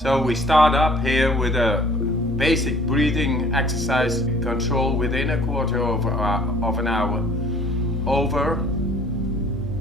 So we start up here with a basic breathing exercise control within a quarter of an hour over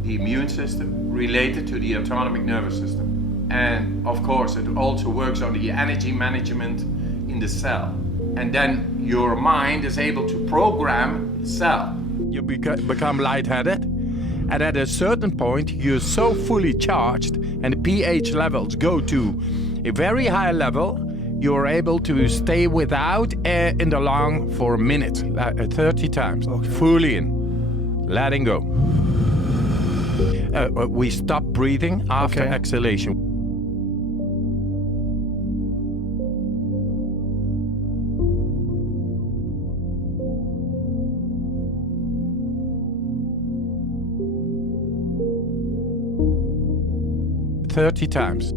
the immune system related to the autonomic nervous system. And of course it also works on the energy management in the cell. And then your mind is able to program the cell. You become lightheaded, and at a certain point you're so fully charged and the pH levels go to a very high level, you're able to stay without air in the lung for a minute, 30 times, fully in, letting go. We stop breathing after exhalation. Thirty times.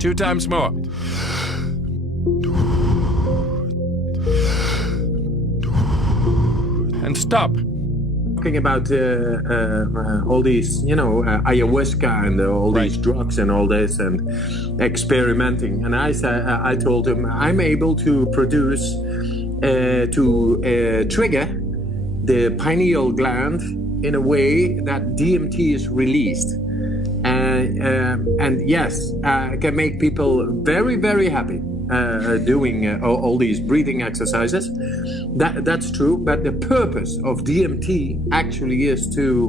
Two times more. And stop. Talking about all these, ayahuasca and all these drugs and all this and experimenting. And I told him I'm able to produce, trigger the pineal gland in a way that DMT is released. And yes, can make people very, very happy doing all these breathing exercises. That's true, but the purpose of DMT actually is to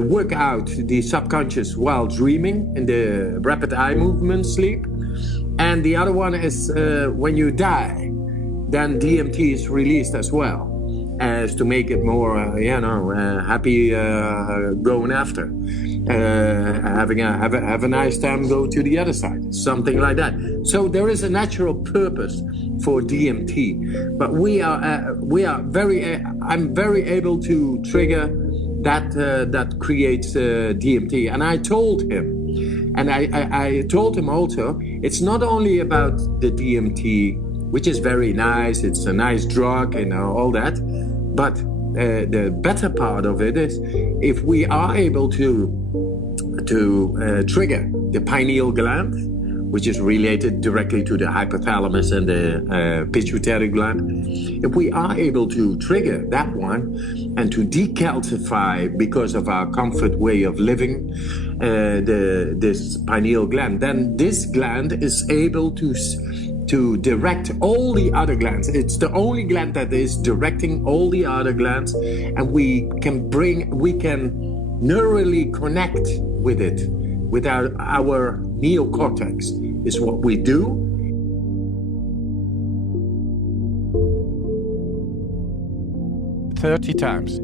work out the subconscious while dreaming in the rapid eye movement sleep. And the other one is when you die, then DMT is released as well, as to make it more, happy going after. Have a nice time, go to the other side, something like that. So there is a natural purpose for DMT, but I'm very able to trigger that creates DMT. And I told him, and I told him also, it's not only about the DMT, which is very nice, it's a nice drug and all that, but the better part of it is if we are able to trigger the pineal gland, which is related directly to the hypothalamus and the pituitary gland. If we are able to trigger that one and to decalcify, because of our comfort way of living, this pineal gland, then this gland is able to direct all the other glands. It's the only gland that is directing all the other glands, and we can neurally connect with it, with our neocortex is what we do. Thirty times.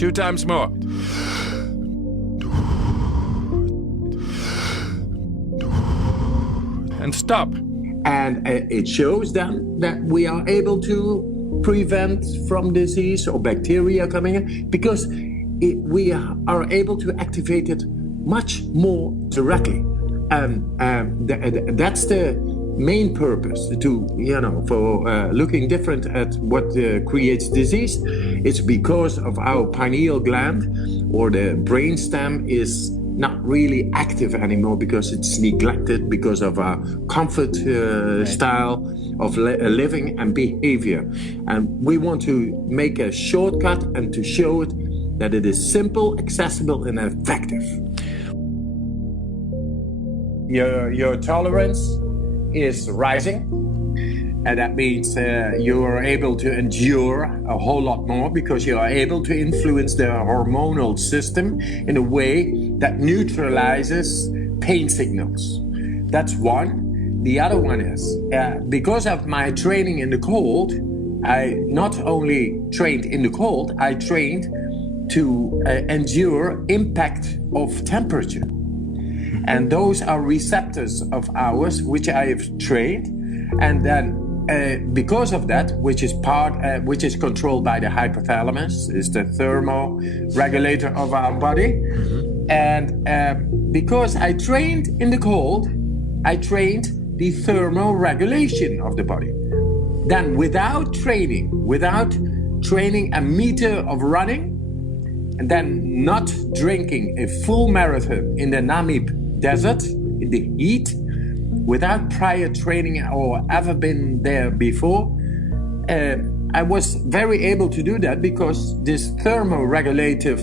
2 times more. And stop. And it shows then that we are able to prevent from disease or bacteria coming in because we are able to activate it much more directly. That's the main purpose for looking different at what creates disease. It's because of our pineal gland or the brainstem is not really active anymore because it's neglected because of our comfort style of living and behavior. And we want to make a shortcut and to show it that it is simple, accessible, and effective. Your tolerance is rising, and that means you are able to endure a whole lot more because you are able to influence the hormonal system in a way that neutralizes pain signals. That's one. The other one is, because of my training in the cold, I not only trained in the cold, I trained to endure impact of temperature. And those are receptors of ours, which I have trained. And then because of that, which is controlled by the hypothalamus, is the thermoregulator of our body. Mm-hmm. And because I trained in the cold, I trained the thermoregulation of the body. Then without training a meter of running, and then not drinking a full marathon in the Namib desert, in the heat, without prior training or ever been there before, I was very able to do that because this thermoregulative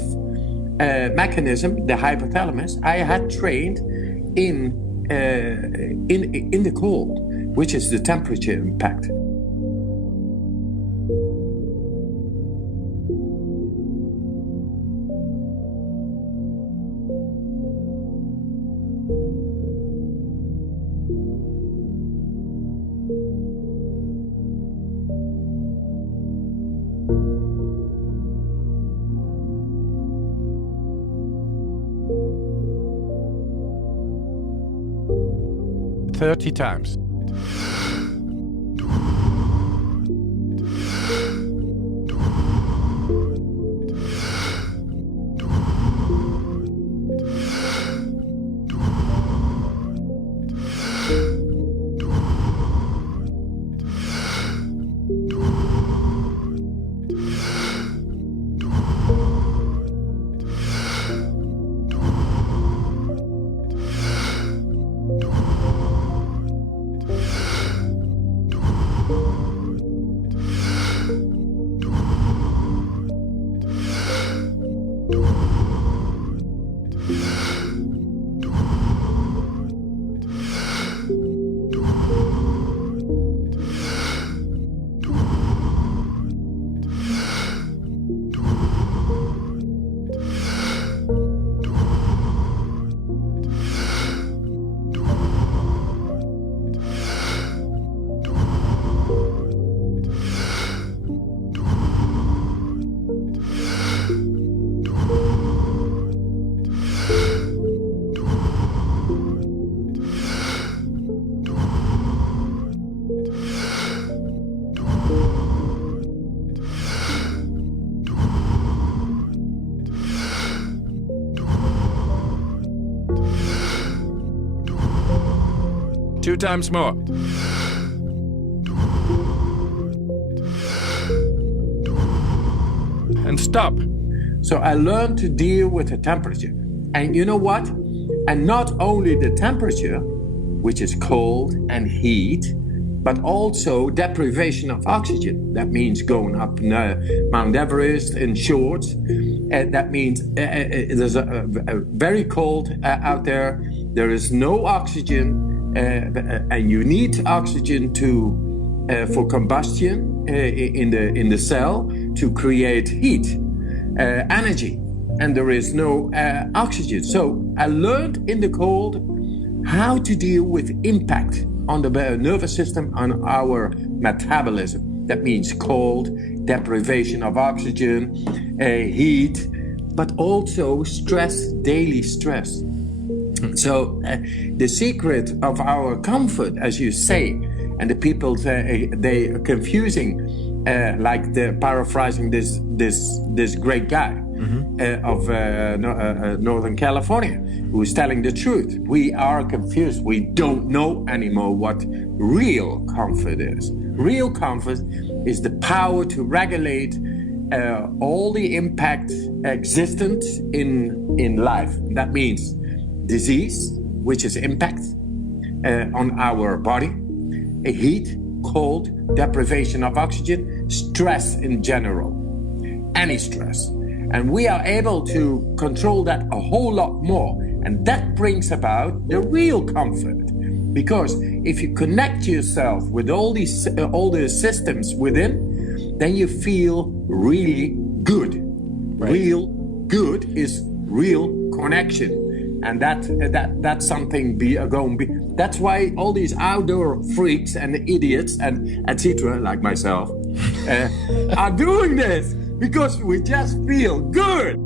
mechanism, the hypothalamus, I had trained in the cold, which is the temperature impact. Thirty times. Two times more. And stop. So I learned to deal with the temperature. And you know what? And not only the temperature, which is cold and heat, but also deprivation of oxygen. That means going up Mount Everest in shorts. That means there's a very cold out there. There is no oxygen. And you need oxygen for combustion in the cell to create heat, energy, and there is no oxygen. So I learned in the cold how to deal with impact on the nervous system, on our metabolism. That means cold, deprivation of oxygen, heat, but also stress, daily stress. So the secret of our comfort, as you say, and the people they are confusing, like they're paraphrasing this great guy of Northern California, who is telling the truth. We are confused. We don't know anymore what real comfort is. Real comfort is the power to regulate all the impact existent in life. That means disease, which is impact on our body, heat, cold, deprivation of oxygen, stress in general, any stress. And we are able to control that a whole lot more. And that brings about the real comfort. Because if you connect yourself with all the systems within, then you feel really good. Right. Real good is real connection. And that's something that's why all these outdoor freaks and idiots and etc. like myself are doing this, because we just feel good.